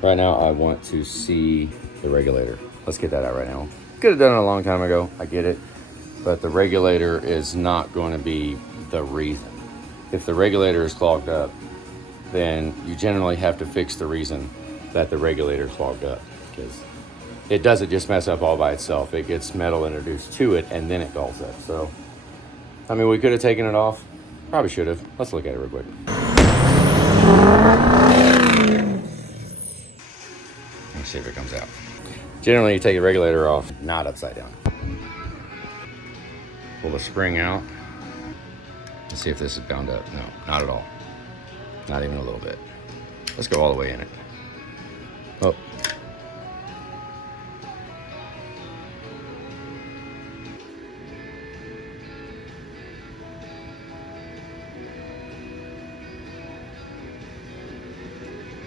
Right now, I want to see the regulator. Let's get that out right now. Could have done it a long time ago, I get it. But the regulator is not going to be the reason. If the regulator is clogged up, then you generally have to fix the reason that the regulator is clogged up. Because it doesn't just mess up all by itself. It gets metal introduced to it and then it galls up. So, I mean, we could have taken it off. Probably should have. Let's look at it real quick. Let's see if it comes out. Generally, you take the regulator off, not upside down. Pull the spring out. Let's see if this is bound up. No, not at all. Not even a little bit. Let's go all the way in it. Oh.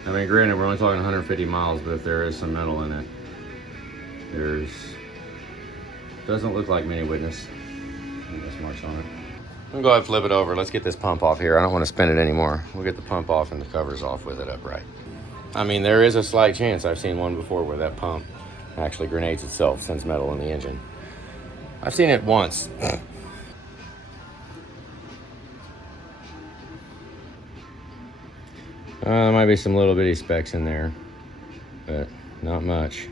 I mean, granted, we're only talking 150 miles, but if there is some metal in it, doesn't look like many witness. There's marks on it. I'm gonna go ahead and flip it over. Let's get this pump off here. I don't want to spin it anymore. We'll get the pump off and the covers off with it upright. I mean, there is a slight chance. I've seen one before where that pump actually grenades itself, sends metal in the engine. I've seen it once. There might be some little bitty specks in there, but not much.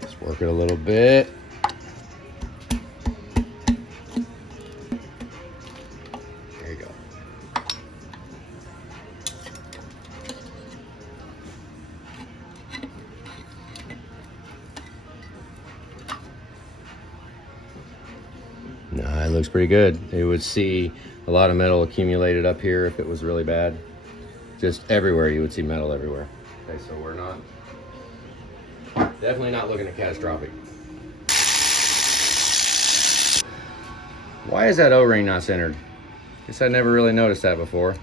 Let's work it a little bit. There you go. No, it looks pretty good. You would see a lot of metal accumulated up here if it was really bad. Just everywhere, you would see metal everywhere. Okay, so we're definitely not looking at catastrophic. Why is that O-ring not centered? Guess I never really noticed that before.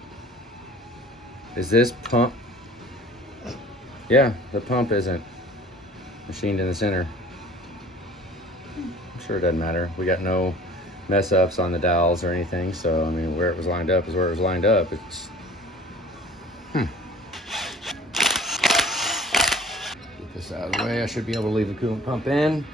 Is this pump? Yeah, the pump isn't machined in the center. I'm sure it doesn't matter. We got no mess ups on the dowels or anything, so I mean, where it was lined up is where it was lined up. It's Get this out of the way. I should be able to leave the coolant pump in.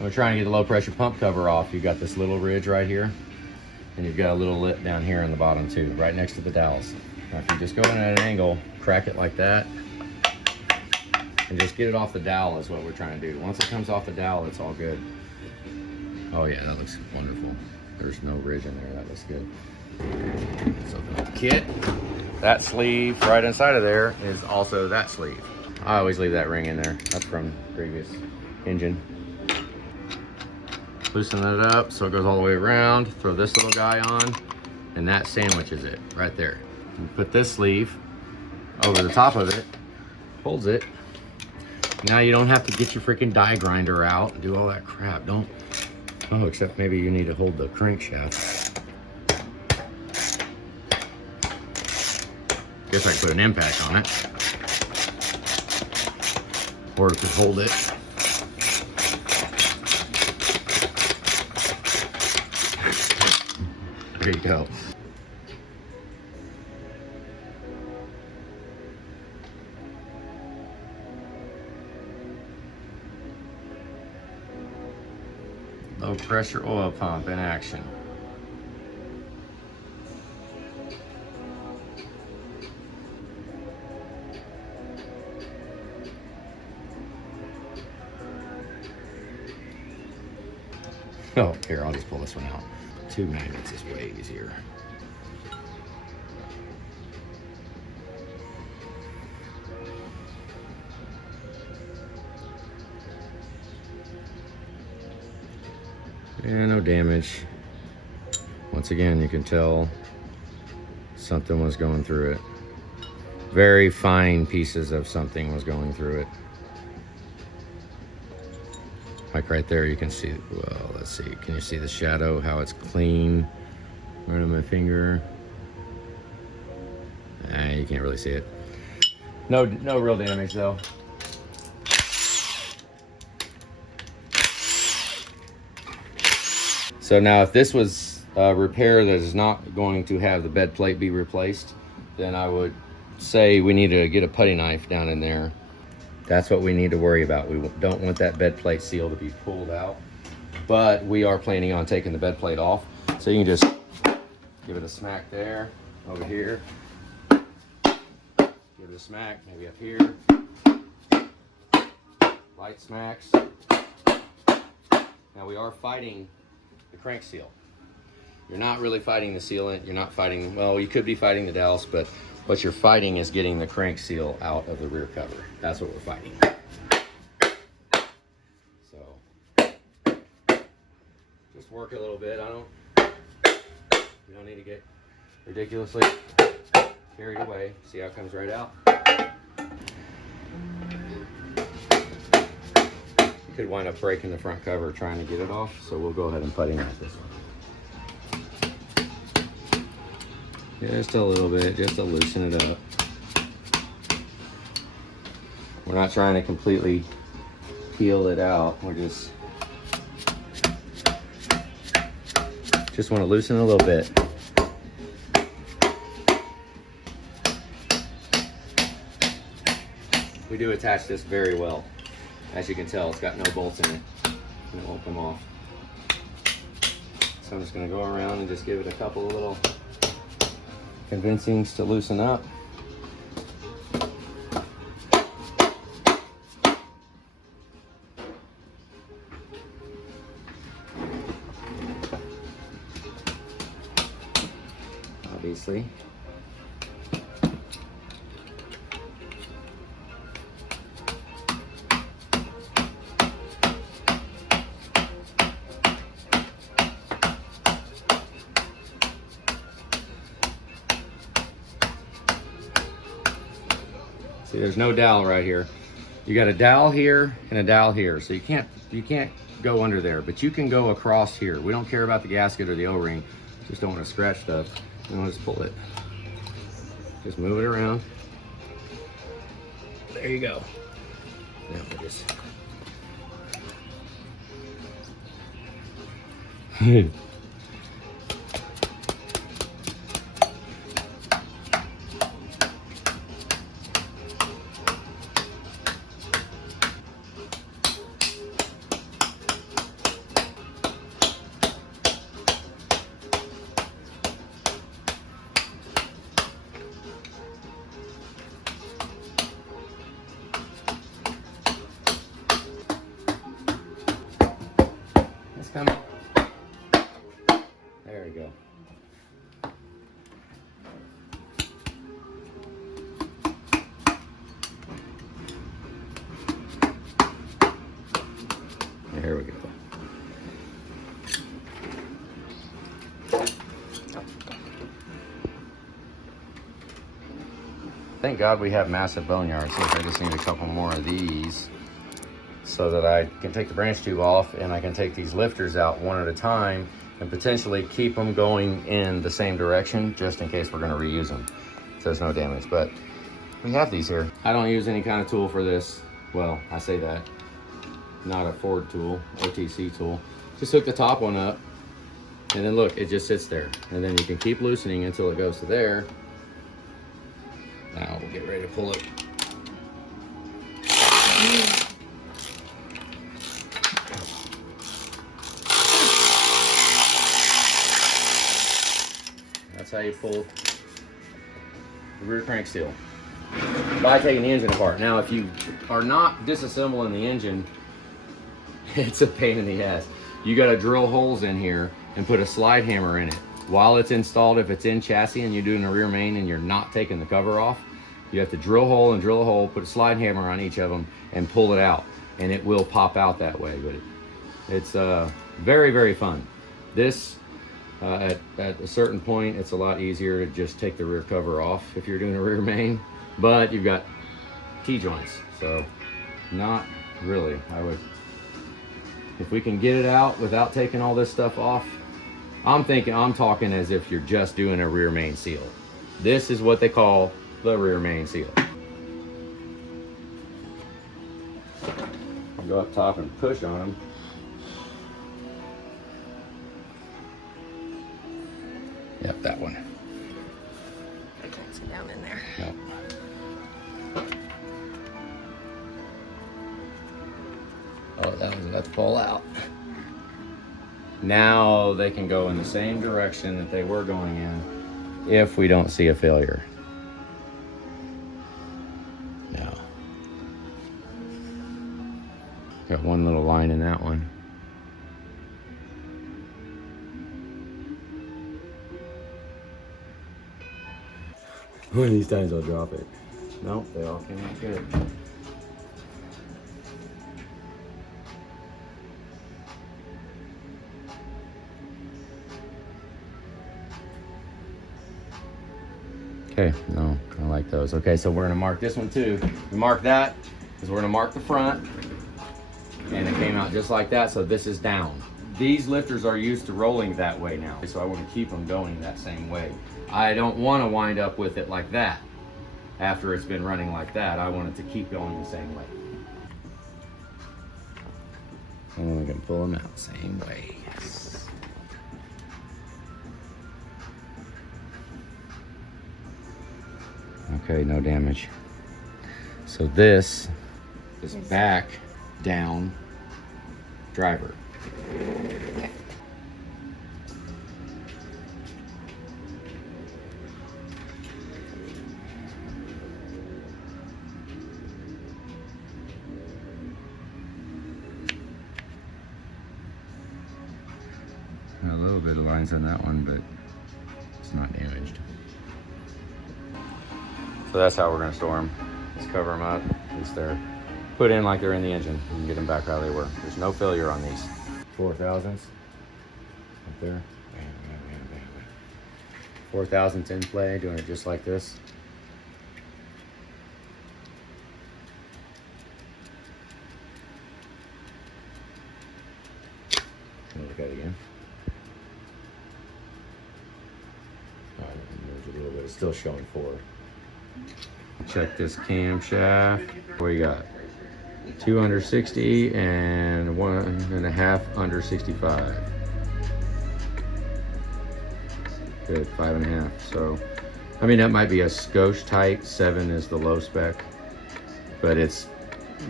We're trying to get the low pressure pump cover off. You've got this little ridge right here, and you've got a little lip down here on the bottom too, right next to the dowels. Now if you just go in at an angle, crack it like that, and just get it off the dowel is what we're trying to do. Once it comes off the dowel, it's all good. Oh yeah, that looks wonderful. There's no ridge in there, that looks good. Let's open up the kit. That sleeve right inside of there is also that sleeve. I always leave that ring in there. That's from previous engine. Loosen it up so it goes all the way around. Throw this little guy on, and that sandwiches it right there. You put this sleeve over the top of it, holds it. Now you don't have to get your freaking die grinder out and do all that crap. Don't. Oh, except maybe you need to hold the crankshaft. Guess I could put an impact on it, or it could hold it. There you go. Low pressure oil pump in action. Oh, here, I'll just pull this one out. 2 magnets is way easier. Yeah, no damage. Once again, you can tell something was going through it. Very fine pieces of something was going through it. Like right there, you can see, well, let's see, can you see the shadow, how it's clean? Right on my finger. You can't really see it. No real damage though. So now if this was a repair that is not going to have the bed plate be replaced, then I would say we need to get a putty knife down in there. That's what we need to worry about. We don't want that bed plate seal to be pulled out, but we are planning on taking the bed plate off. So you can just give it a smack there, over here. Give it a smack, maybe up here. Light smacks. Now we are fighting the crank seal. You're not really fighting the sealant. You're not fighting, well, you could be fighting the dowels, but what you're fighting is getting the crank seal out of the rear cover. That's what we're fighting. So just work a little bit. You don't need to get ridiculously carried away. See how it comes right out? You could wind up breaking the front cover trying to get it off, so we'll go ahead and putty knife this one. Just a little bit, just to loosen it up. We're not trying to completely peel it out. We're just want to loosen it a little bit. We do attach this very well. As you can tell, it's got no bolts in it, and it won't come off. So I'm just going to go around and just give it a couple of little convincings to loosen up. Obviously. See, there's no dowel right here. You got a dowel here and a dowel here, so you can't go under there, but you can go across here. We don't care about the gasket or the O-ring. Just don't want to scratch stuff. And we'll just pull it. Just move it around. There you go. Now we'll just come. There we go. There we go. Thank God we have massive boneyards. Look, I just need a couple more of these so that I can take the branch tube off and I can take these lifters out one at a time and potentially keep them going in the same direction just in case we're going to reuse them so there's no damage. But we have these here. I don't use any kind of tool for this. Well, I say that. Not a Ford tool, OTC tool. Just hook the top one up and then look, it just sits there. And then you can keep loosening until it goes to there. Now we'll get ready to pull it. That's how you pull the rear crank seal by taking the engine apart. Now, if you are not disassembling the engine, it's a pain in the ass. You got to drill holes in here and put a slide hammer in it. While it's installed, if it's in chassis and you're doing a rear main and you're not taking the cover off, you have to drill a hole and drill a hole, put a slide hammer on each of them and pull it out. And it will pop out that way, but it's very, very fun. This, at a certain point, it's a lot easier to just take the rear cover off if you're doing a rear main, but you've got T-joints, so not really. I would If we can get it out without taking all this stuff off, I'm talking as if you're just doing a rear main seal. This is what they call the rear main seal. Go up top and push on them. Yep, that one. I can't see down in there. Nope. Oh, that was enough to pull out. Now they can go in the same direction that they were going in if we don't see a failure. Now, got one little line in that one. One of these times I'll drop it. Nope, they all came out good. Okay, no, I like those. Okay, so we're gonna mark this one too. We mark that because we're gonna mark the front, and it came out just like that, so this is down. These lifters are used to rolling that way now, so I want to keep them going that same way. I don't want to wind up with it like that. After it's been running like that, I want it to keep going the same way. And then we can pull them out the same way. Yes. Okay, no damage. So this is back down driver. Okay. A little bit of lines on that one, but it's not damaged. So that's how we're going to store them. Just cover them up. At least they're put in like they're in the engine. You can get them back how they were. There's no failure on these. 4,000s up there. Bam, bam, bam, bam, bam. 4,000s in play, doing it just like this. Look at it again. Moved a little bit. It's still showing 4. Check this camshaft. What do you got? 2 under 60 and 1.5 under 65. Good, 5.5. So, I mean, that might be a skosh tight. 7 is the low spec, but it's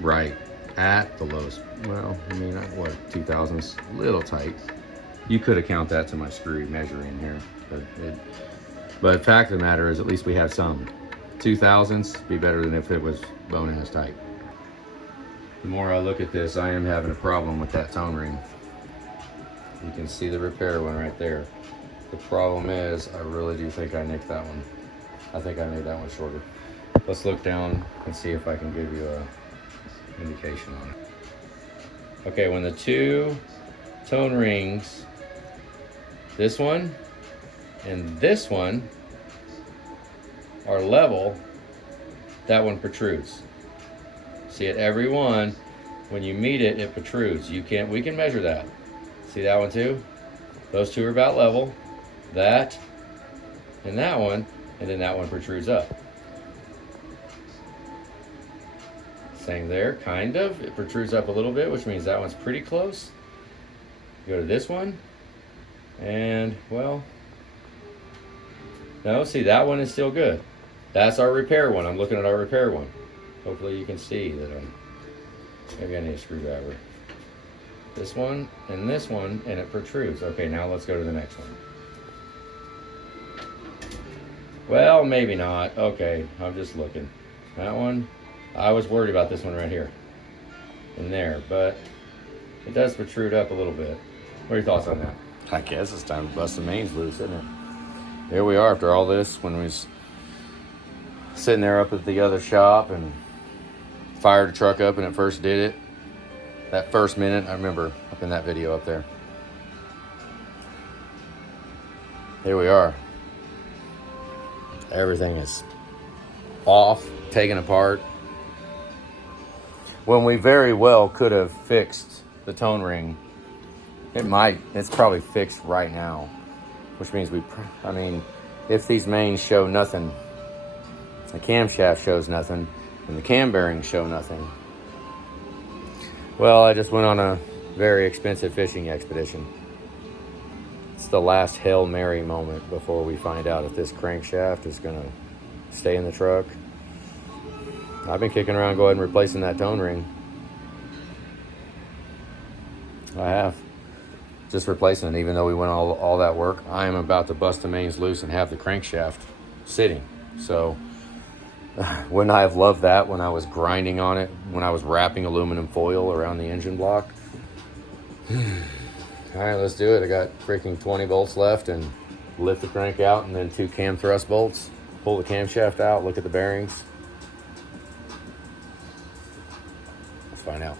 right at the lowest. Well, I mean, what, 2,000's a little tight. You could account that to my screw measuring here, but fact of the matter is, at least we have some. 2,000s be better than if it was bone-ass tight. The more I look at this, I am having a problem with that tone ring. You can see the repair one right there. The problem is, I really do think I nicked that one. I think I made that one shorter. Let's look down and see if I can give you a indication on it. Okay, when the 2 tone rings, this one and this one are level, that one protrudes. See, at every one, when you meet it, it protrudes. We can measure that. See that one too? Those 2 are about level. That and that one, and then that one protrudes up. Same there, kind of. It protrudes up a little bit, which means that one's pretty close. Go to this one, and well, no, see, that one is still good. That's our repair one. I'm looking at our repair one. Hopefully you can see that maybe I need a screwdriver. This one, and it protrudes. Okay, now let's go to the next one. Well, maybe not. Okay, I'm just looking. That one, I was worried about this one right here. And there, but it does protrude up a little bit. What are your thoughts on that? I guess it's time to bust the mains loose, isn't it? Here we are after all this, when we was sitting there up at the other shop and fired the truck up and it first did it. That first minute, I remember up in that video up there. Here we are. Everything is off, taken apart. When we very well could have fixed the tone ring. It's probably fixed right now, which means if these mains show nothing, the camshaft shows nothing, and the cam bearings show nothing, well, I just went on a very expensive fishing expedition. It's the last Hail Mary moment before we find out if this crankshaft is gonna stay in the truck. I've been kicking around going and replacing that tone ring. I have. Just replacing it, even though we went all that work. I am about to bust the mains loose and have the crankshaft sitting. So, wouldn't I have loved that when I was grinding on it, when I was wrapping aluminum foil around the engine block? All right, let's do it. I got freaking 20 bolts left, and lift the crank out, and then 2 cam thrust bolts. Pull the camshaft out, look at the bearings. Let's find out.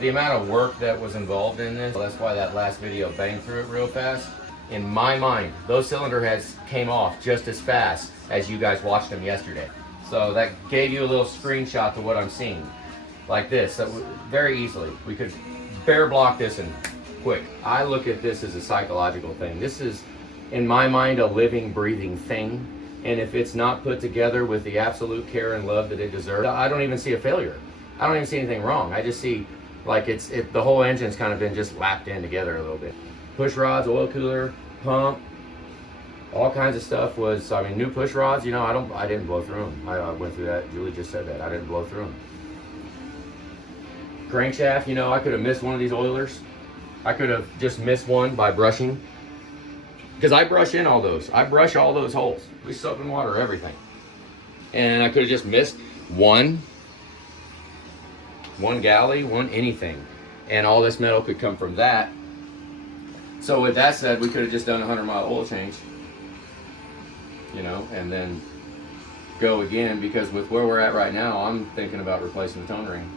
The amount of work that was involved in this, that's why that last video banged through it real fast. In my mind, those cylinder heads came off just as fast as you guys watched them yesterday. So that gave you a little screenshot to what I'm seeing. Like this, very easily. We could bare block this and quick. I look at this as a psychological thing. This is, in my mind, a living, breathing thing. And if it's not put together with the absolute care and love that it deserves, I don't even see a failure. I don't even see anything wrong. I just see like the whole engine's kind of been just lapped in together a little bit. Push rods, oil cooler, pump, all kinds of stuff was, new push rods, I didn't blow through them. I went through that, Julie just said that, I didn't blow through them. Crankshaft, I could have missed one of these oilers. I could have just missed one by brushing. Because I brush in all those. I brush all those holes. We soap and water everything. And I could have just missed one galley, one anything. And all this metal could come from that. So with that said, we could have just done a 100-mile oil change. And then go again, because with where we're at right now, I'm thinking about replacing the tone ring.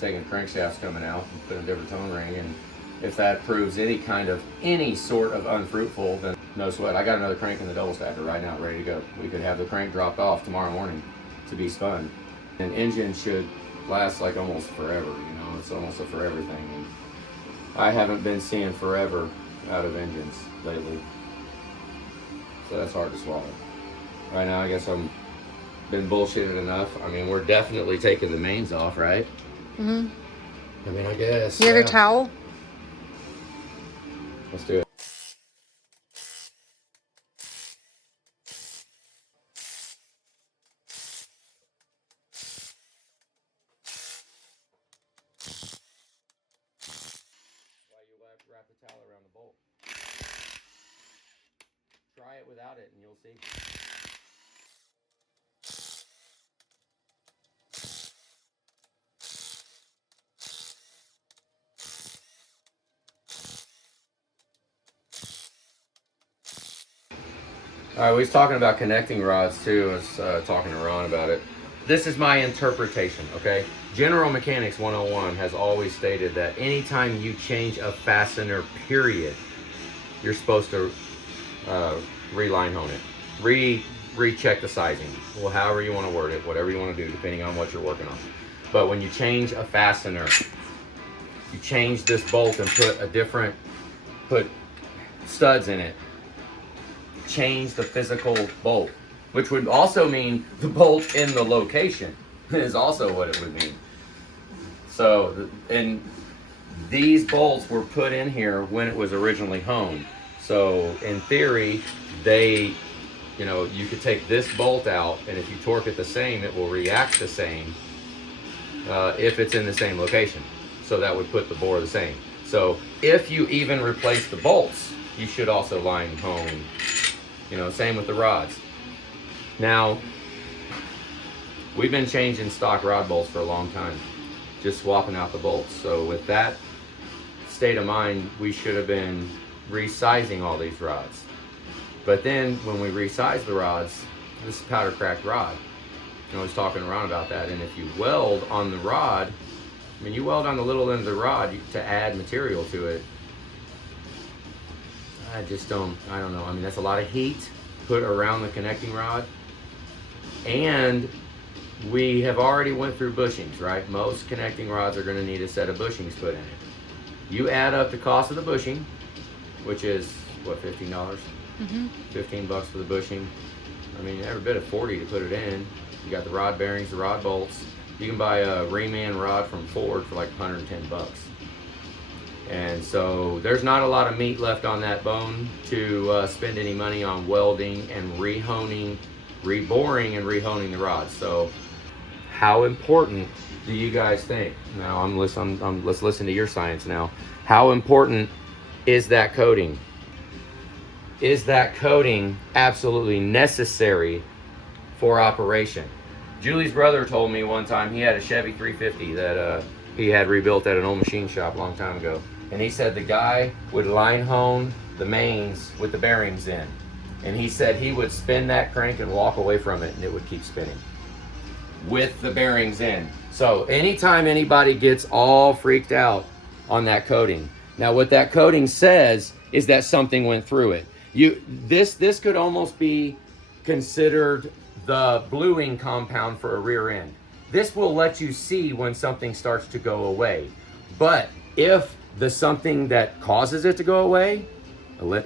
Taking the crankshafts coming out and putting a different tone ring, and if that proves any sort of unfruitful, then no sweat. I got another crank in the double stacker right now, ready to go. We could have the crank dropped off tomorrow morning to be spun. An engine should last like almost forever, it's almost a forever thing. And I haven't been seeing forever out of engines lately, so that's hard to swallow. Right now, I guess I'm been bullshitted enough. We're definitely taking the mains off, right? Mm-hmm. I guess. You have your towel? Let's do it. Why you wrap the towel around the bolt? Try it without it and you'll see. All right, we was talking about connecting rods too. I was talking to Ron about it. This is my interpretation, okay? General Mechanics 101 has always stated that anytime you change a fastener, period, you're supposed to reline hone it, recheck the sizing. Well, however you want to word it, whatever you want to do, depending on what you're working on. But when you change a fastener, you change this bolt and put studs in it. Change the physical bolt, which would also mean the bolt in the location is also what it would mean. So, and these bolts were put in here when it was originally honed. So in theory, you could take this bolt out, and if you torque it the same, it will react the same if it's in the same location. So that would put the bore the same. So if you even replace the bolts, you should also line hone. Same with the rods. Now, we've been changing stock rod bolts for a long time, just swapping out the bolts. So with that state of mind, we should have been resizing all these rods. But then when we resize the rods, this is powder cracked rod. I was talking to Ron about that, and if you weld on the rod, you weld on the little end of the rod to add material to it. I don't know. That's a lot of heat put around the connecting rod. And we have already went through bushings, right? Most connecting rods are going to need a set of bushings put in it. You add up the cost of the bushing, which is what, $15? Mm-hmm. 15 bucks for the bushing. I mean, every bit of 40 to put it in. You got the rod bearings, the rod bolts. You can buy a Rayman rod from Ford for like 110 bucks. And so there's not a lot of meat left on that bone to spend any money on welding and rehoning, reboring and rehoning the rods. So how important do you guys think? Now let's listen to your science now. How important is that coating? Is that coating absolutely necessary for operation? Julie's brother told me one time he had a Chevy 350 that he had rebuilt at an old machine shop a long time ago. And he said the guy would line hone the mains with the bearings in. And he said he would spin that crank and walk away from it and it would keep spinning with the bearings in. So anytime anybody gets all freaked out on that coating, now what that coating says is that something went through it. This could almost be considered the bluing compound for a rear end. This will let you see when something starts to go away. But if the something that causes it to go away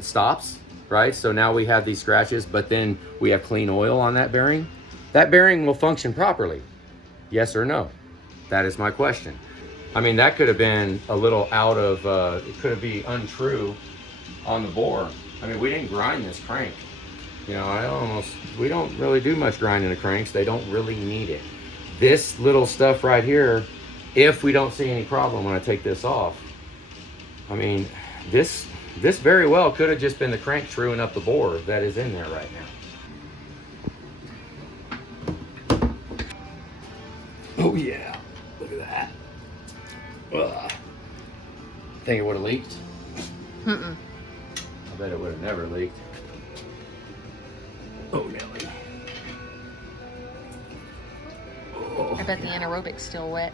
stops, right? So now we have these scratches, but then we have clean oil on that bearing will function properly. Yes or no? That is my question. I mean, that could have been a little out of, it could be untrue on the bore. I mean, we didn't grind this crank. You know, we don't really do much grinding of cranks. They don't really need it. This little stuff right here, if we don't see any problem when I take this off, I mean, this very well could have just been the crank truing up the bore that is in there right now. Oh yeah, look at that. Ugh. Think it would have leaked? Mm-mm. I bet it would have never leaked. Oh, Nelly. Oh, I bet the anaerobic's still wet.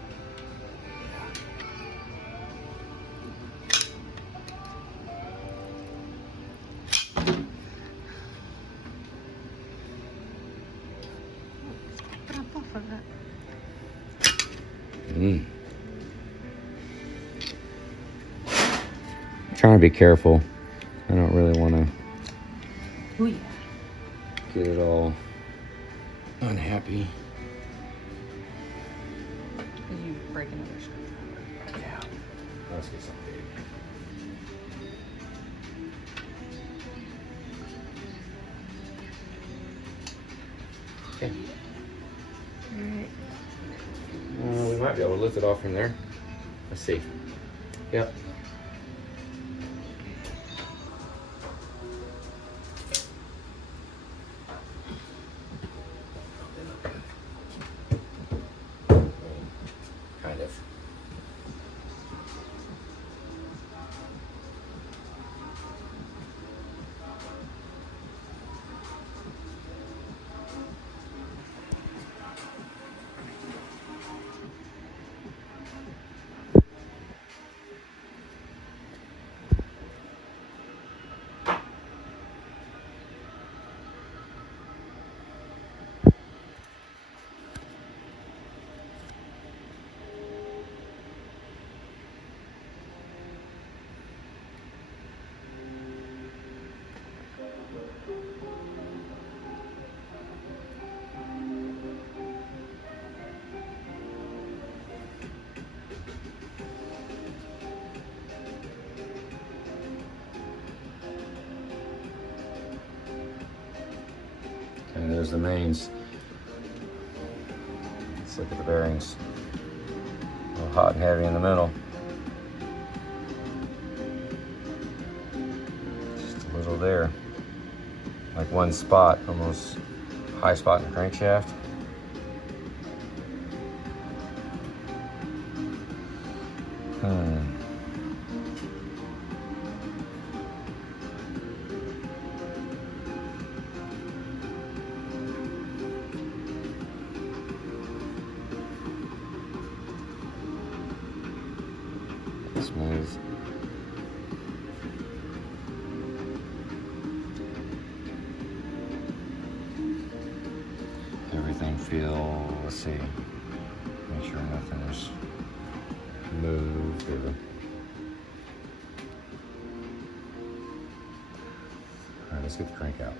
Put up off of it. I'm trying to be careful. I don't really want to Oh yeah. get it all unhappy. Did you break another screwdriver? Yeah. Let's get some big. Okay. Alright. We might be able to lift it off from there. Let's see. Yep. Kind of. And there's the mains. Let's look at the bearings. A little hot and heavy in the middle. Just a little there. Like one spot, almost high spot in the crankshaft. Smooth. Everything feel, let's see, make sure nothing is moved or let's get the crank out.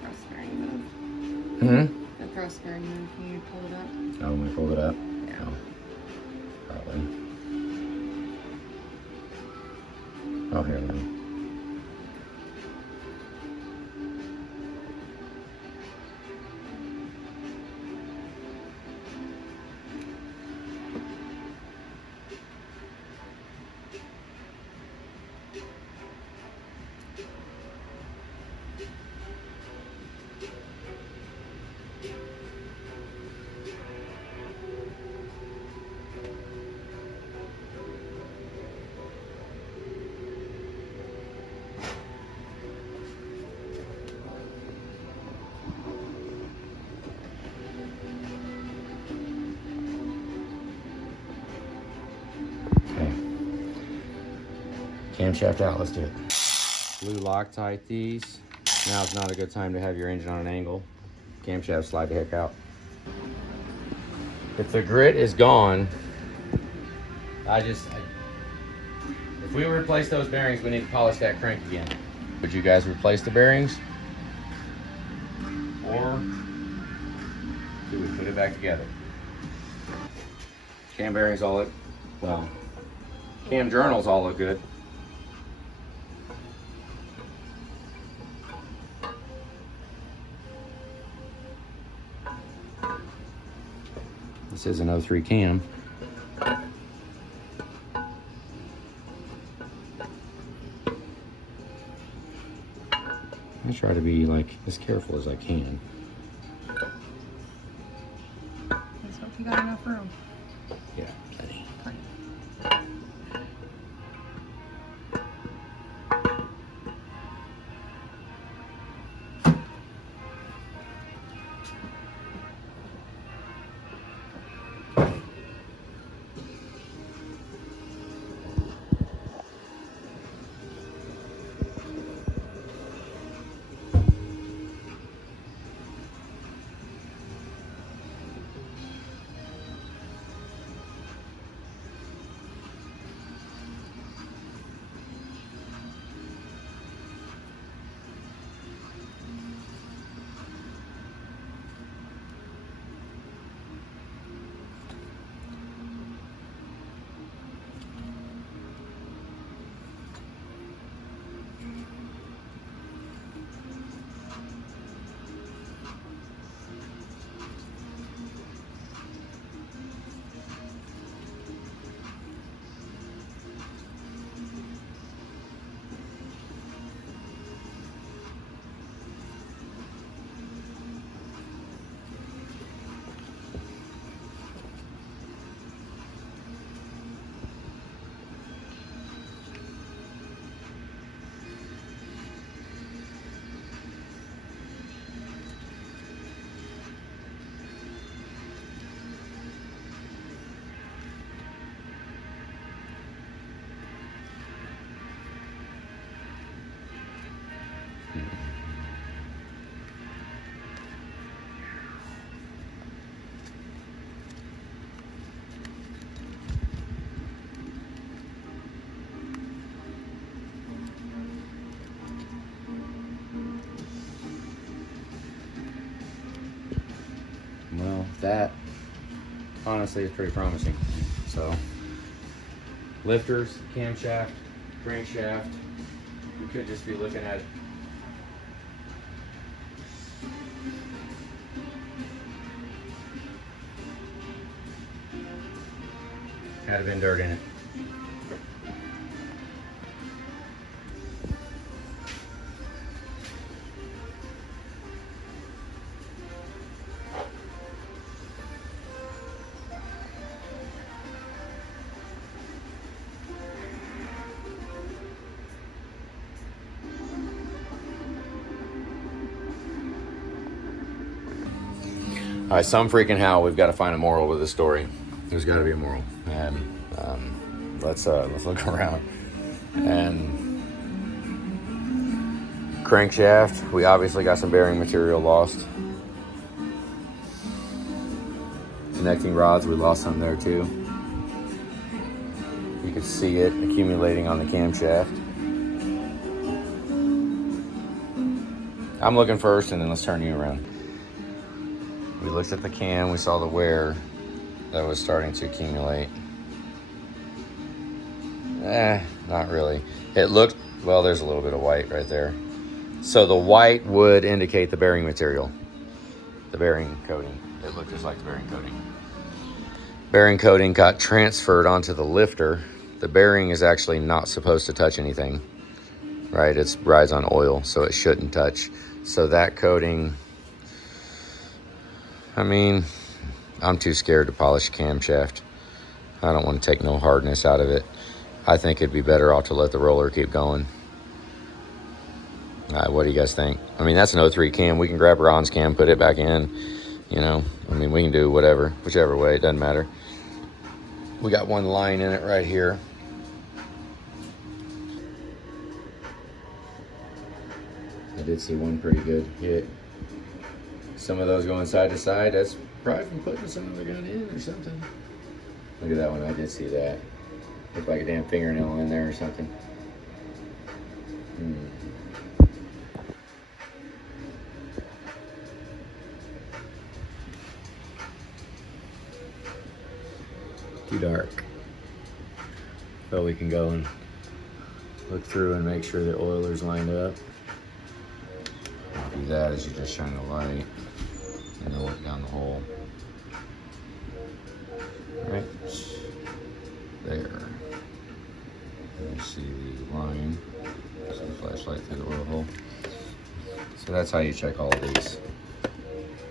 Thrust bearing move. Hmm? The thrust bearing move, can you pull it up? Oh, when we pulled it up? Yeah. Oh, probably. Oh, here, let me. Okay. Camshaft out, let's do it. Blue Loctite these. Now's not a good time to have your engine on an angle. Camshaft slide the heck out. If the grit is gone, if we replace those bearings, we need to polish that crank again. Would you guys replace the bearings? Or do we put it back together? Cam bearings all look, well, cam journals all look good. This is an 03 cam. I try to be like as careful as I can. Let's hope you got enough room. Yeah, plenty. Well, that honestly is pretty promising. So, lifters, camshaft, crankshaft, we could just be looking at had a been dirt in it. All right, some freaking how we've got to find a moral to this story. There's got to be a moral, and let's look around. And crankshaft. We obviously got some bearing material lost. Connecting rods, we lost some there too. You can see it accumulating on the camshaft. I'm looking first, and then let's turn you around. We looked at the cam, we saw the wear that was starting to accumulate. Not really. It looked, well, there's a little bit of white right there. So the white would indicate the bearing material, the bearing coating. It looked just like the bearing coating. Bearing coating got transferred onto the lifter. The bearing is actually not supposed to touch anything, right? It rides on oil, so it shouldn't touch. So that coating, I mean, I'm too scared to polish a camshaft. I don't want to take no hardness out of it. I think it'd be better off to let the roller keep going. What do you guys think? I mean, that's an 03 cam. We can grab Ron's cam, put it back in. You know, I mean, we can do whatever, whichever way, it doesn't matter. We got one line in it right here. I did see one pretty good hit. Some of those going side to side, that's probably from putting some of the gun in or something. Look at that one, I did see that. Looked like a damn fingernail in there or something. Too dark. But we can go and look through and make sure the oiler's lined up. Do that as you just shine the light and then work down the hole. Right there. And you see the line. So the flashlight through the oil hole. So that's how you check all of these.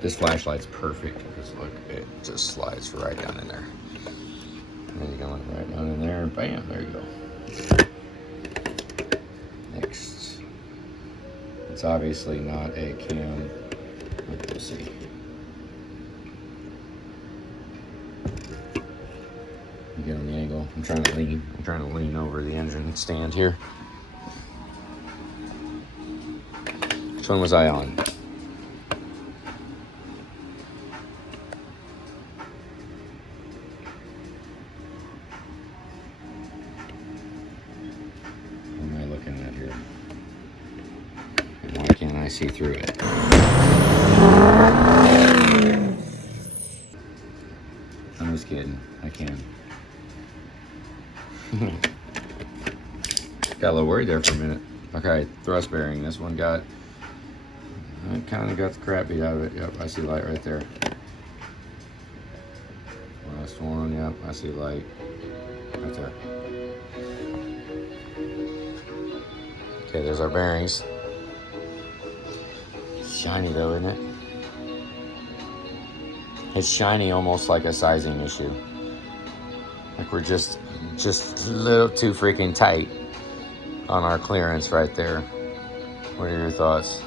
This flashlight's perfect because look, it just slides right down in there. And then you go right down in there and bam, there you go. Next. It's obviously not a cam. Let's see. You get on the angle. I'm trying to lean over the engine stand here. Which one was I on? What am I looking at here? And why can't I see through it? I'm just kidding. I can. Got a little worried there for a minute. Okay, thrust bearing. This one got, I kind of got the crap beat out of it. Yep, I see light right there. Last one, yep, I see light right there. Okay, there's our bearings. Shiny though, isn't it? It's shiny almost like a sizing issue. Like we're just a little too freaking tight on our clearance right there. What are your thoughts?